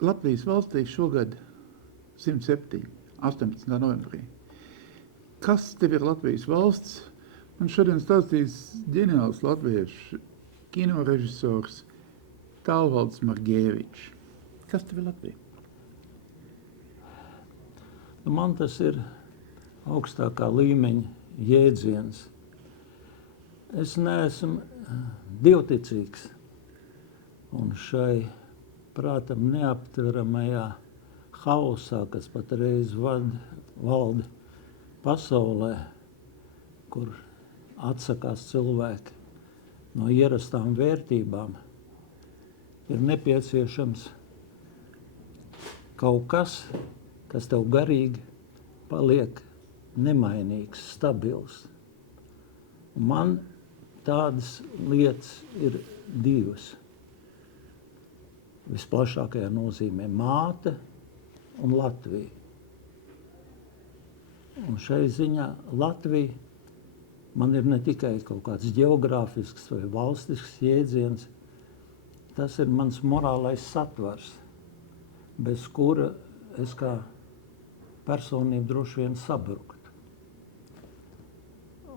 Latvijas valstī šogad 107, 18. novembrī. Kas tev ir Latvijas valsts? Man šodien stāstīs ģeniāls latviešu kinorežisors Tālvalds Margēvičs. Kas tev ir Latvija? Man tas ir augstākā līmeņa jēdziens. Es neesmu dievticīgs, un šai prātam neaptveramajā haosā, kas patreiz valda pasaulē, kur atsakās cilvēki no ierastām vērtībām, ir nepieciešams kaut kas, kas tev garīgi paliek nemainīgs, stabils. Man tādas lietas ir divas. Visplašākajā nozīmē māte un Latvija. Un šai ziņā Latvija man ir ne tikai kaut kāds geogrāfisks vai valstisks jēdziens, tas ir mans morālais satvars, bez kura es kā personība droši vien sabruktu.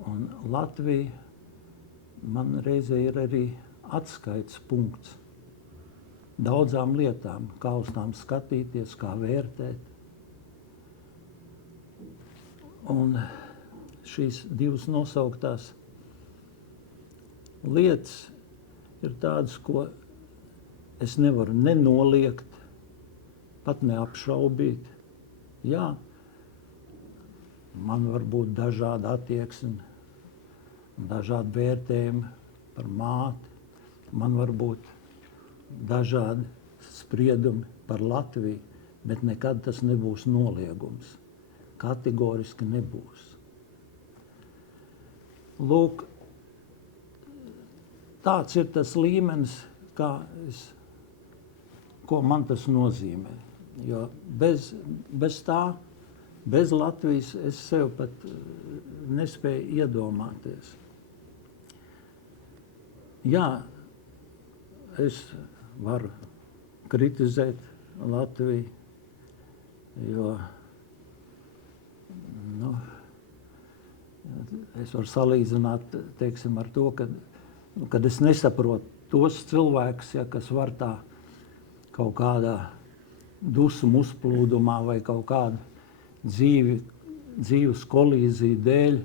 Un Latvija man reizē ir arī atskaites punkts daudzām lietām, kā uz tām skatīties, kā vērtēt. Un šīs divas nosauktās lietas ir tādas, ko es nevaru nenoliegt, pat neapšaubīt. Jā, man var būt dažāda attieksme, dažādi vērtējumi par māti, man var būt dažādi spriedumi par Latviju, bet nekad tas nebūs noliegums. Kategoriski nebūs. Lūk, tāds ir tas līmenis, ko man tas nozīmē. Jo bez tā, bez Latvijas es sev pat nespēju iedomāties. Jā, es varu kritizēt Latviju, jo es varu salīdzināt, teiksim, ar to, kad es nesaprotu tos cilvēkus, kas var tā kaut kādā dusmu uzplūdumā vai kaut kādu dzīves kolīziju dēļ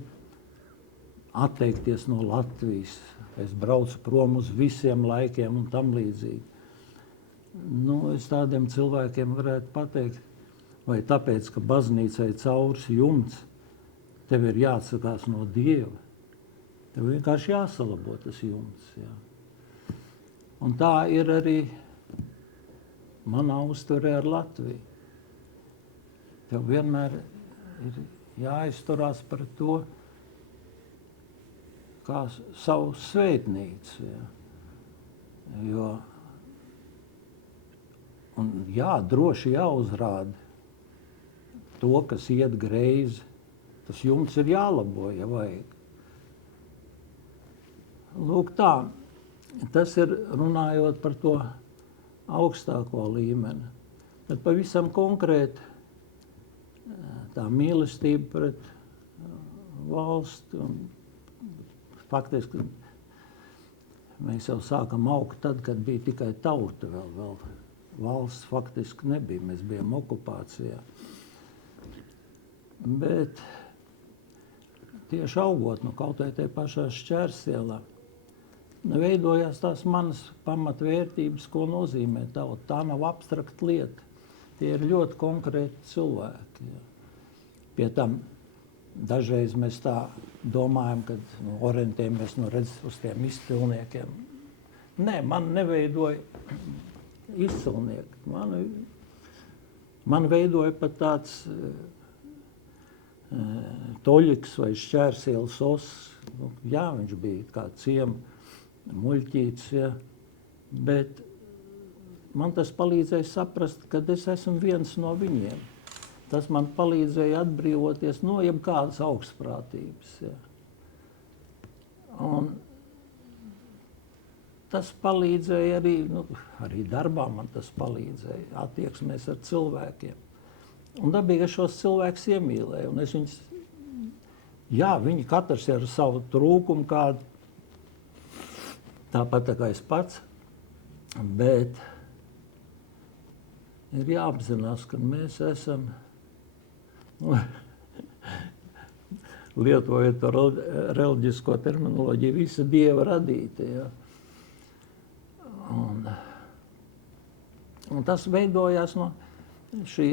atteikties no Latvijas. Es braucu prom uz visiem laikiem un tam līdzīgi. Es tādiem cilvēkiem varētu pateikt, vai tāpēc, ka baznīcai caurs jumts, tev ir jāatsakās no Dieva. Tev vienkārši jāsalabo tas jumts. Jā. Un tā ir arī manā uzturē ar Latviju. Tev vienmēr ir jāizturās par to, kā savu svētnīcu. Ja. Droši jāuzrāda to, kas iet greizi. Tas jumts ir jālabo, ja vajag. Lūk tā, tas ir runājot par to augstāko līmeni. Bet pavisam konkrēti tā mīlestība pret valsti un faktiski mēs jau sākam augt tad, kad bija tikai tauta vēl valsts faktiski nebija, mēs bijām okupācijā. Bet tieši augot kaut vai tajā pašā Šķērsielā, veidojās tās manas pamatvērtības, ko nozīmē tauta. Tā nav abstrakta lieta. Tie ir ļoti konkrēti cilvēki. Ja. Pie tam dažreiz mēs tā domājam, kad orientējamies uz tiem izcilniekiem. Nē, man neveidoja izcilnieki. Man veidoja pat tāds Toļiks vai Šķērsielas Oss. Jā, viņš bija kā ciema muļķītis, ja, bet man tas palīdzēja saprast, ka es esmu viens no viņiem. Tas man palīdzēja atbrīvoties no jebkādas augstprātības. Ja. Un tas palīdzēja arī darbā man tas palīdzēja, attieksmēs ar cilvēkiem. Un dabīgi es šos cilvēkus iemīlēju, un es viņus, viņi katrs ir ar savu trūkumu kādu, tāpat tā kā es pats, bet ir jāapzinās, ka mēs esam, lietojot to reliģisko terminoloģiju, visa Dieva radīta. Ja? Un tas veidojās no šī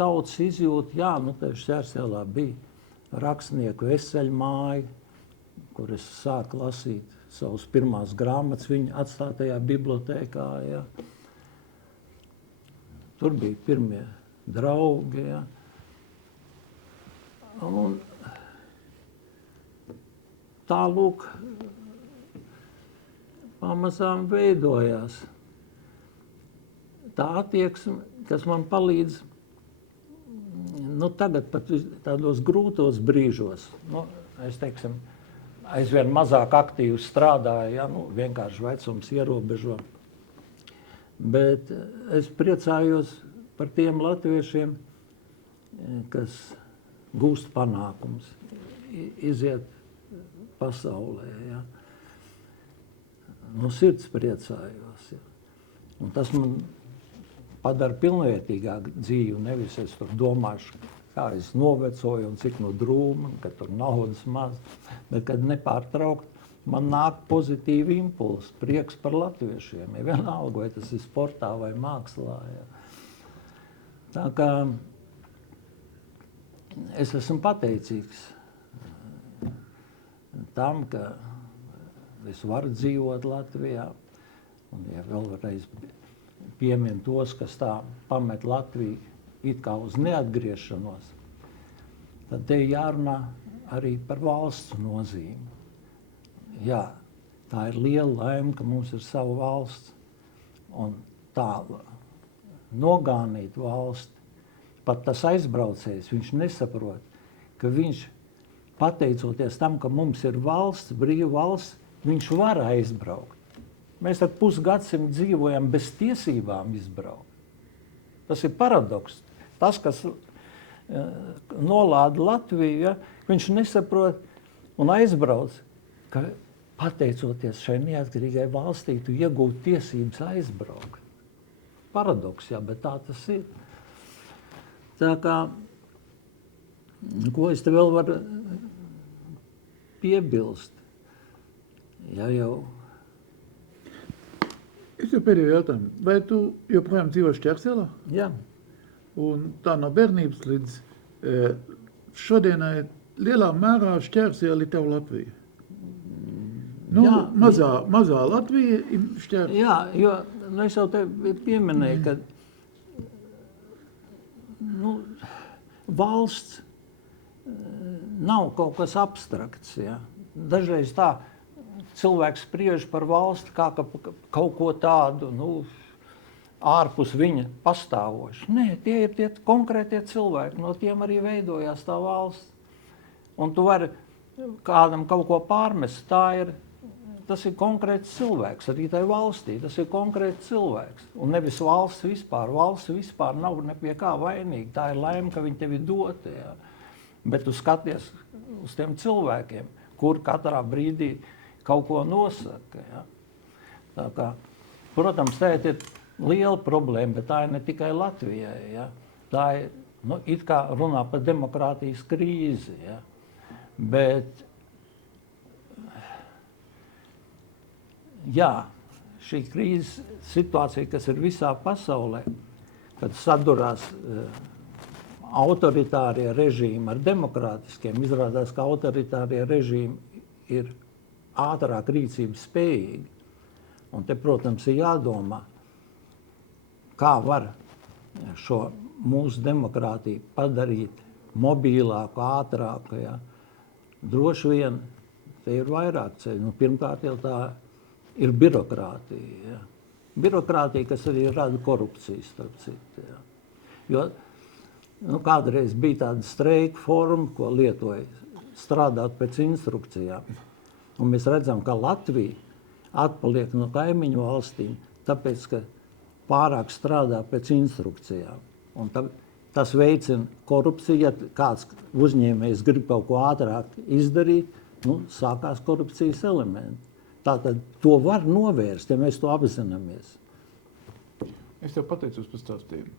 tautas izjūta, tieši Šķērselā bija rakstnieku Veseļmāja, kur es sāku lasīt savus pirmās grāmatas viņa atstātajā bibliotēkā. Ja. Tur bija pirmie draugi. Ja. Un tā lūk, pamazām veidojās tā attieksme, kas man palīdz tagad pat tādos grūtos brīžos. Es teiksim, aizvien mazāk aktīvi strādāju, vienkārši vecums ierobežo. Bet es priecājos par tiem latviešiem, kas gūst panākums, iziet pasaulē. Ja. No sirds priecājos. Ja. Un tas man padara pilnvērtīgāku dzīvi, nevis es tur domāšu, kā es novecoju un cik no drūma, ka tur naudas maz, bet kad nepārtraukt, man nāk pozitīvi impulsi, prieks par latviešiem, ja vienalga, vai tas ir sportā vai mākslā. Ja. Tā kā es esmu pateicīgs tam, ka es varu dzīvot Latvijā, un ja vēlreiz piemin tos, kas tā pamet Latviju it kā uz neatgriešanos, tad te jārunā arī par valsts nozīmi. Jā, tā ir liela laime, ka mums ir sava valsts, un tā nogānīt valsti, pat tas aizbraucējs, viņš nesaprot, ka viņš, pateicoties tam, ka mums ir valsts, brīva valsts, viņš var aizbraukt. Mēs ar pusgadsimtu dzīvojam bez tiesībām izbraukt. Tas ir paradoks. Tas, kas nolāda Latviju, ja, viņš nesaprot un aizbrauc, ka pateicoties šai neatkarīgai valstī, tu iegūti tiesības aizbraukt. Paradoks, jā, bet tā tas ir. Tā kā, ko es te vēl varu piebilst? Ja jau Es jau pēdējo jautājumu. Vai tu joprojām dzīvo Šķērselā? Jā. Un tā no bērnības līdz šodienai lielā mērā Šķērsela ir tev Latvija? Jā, mazā Latvija ir Šķērsela? Jā, jo es jau te pieminēju, ka valsts nav kaut kas abstrakts. Ja. Dažreiz tā cilvēks spriež par valsti kā kaut ko tādu, ārpus viņa pastāvošu. Nē, tie ir tie konkrētie cilvēki, no tiem arī veidojās tā valsts. Un tu vari kādam kaut ko pārmest, tas ir konkrēts cilvēks, arī tai valstī, tas ir konkrēts cilvēks. Un nevis valsts vispār nav ne pie kā vainīga, tā ir laime, ka viņi tevi dot. Ja. Bet tu skaties uz tiem cilvēkiem, kur katrā brīdī kaut ko nosaka. Ja. Tā kā, protams, tā ir liela problēma, bet tā ir ne tikai Latvijai. Ja. Tā ir, it kā runā par demokrātijas krīzi. Ja. Bet, jā, šī krīzes situācija, kas ir visā pasaulē, kad sadurās autoritārie režīmi ar demokrātiskiem, izrādās, ka autoritārie režīmi ir ātrāk rīcības spējīgi. Un te, protams, ir jādomā, kā var šo mūsu demokrātiju padarīt mobīlāku, ātrāku. Ja. Droši vien, te ir vairāk ceļu. Pirmkārt, jau tā ir birokrātija. Ja. Birokrātija, kas arī rada korupciju, starp citu. Ja. Jo kādreiz bija tāda streika forma, ko lietoja strādāt pēc instrukcijām. Un mēs redzam, ka Latvija atpaliek no kaimiņu valstīm, tāpēc, ka pārāk strādā pēc instrukcijām. Un tas veicina korupciju, ja kāds uzņēmējs grib kaut ko ātrāk izdarīt, sākās korupcijas elementi. Tātad to var novērst, ja mēs to apzināmies. Es tev pateicos par stāstījumu.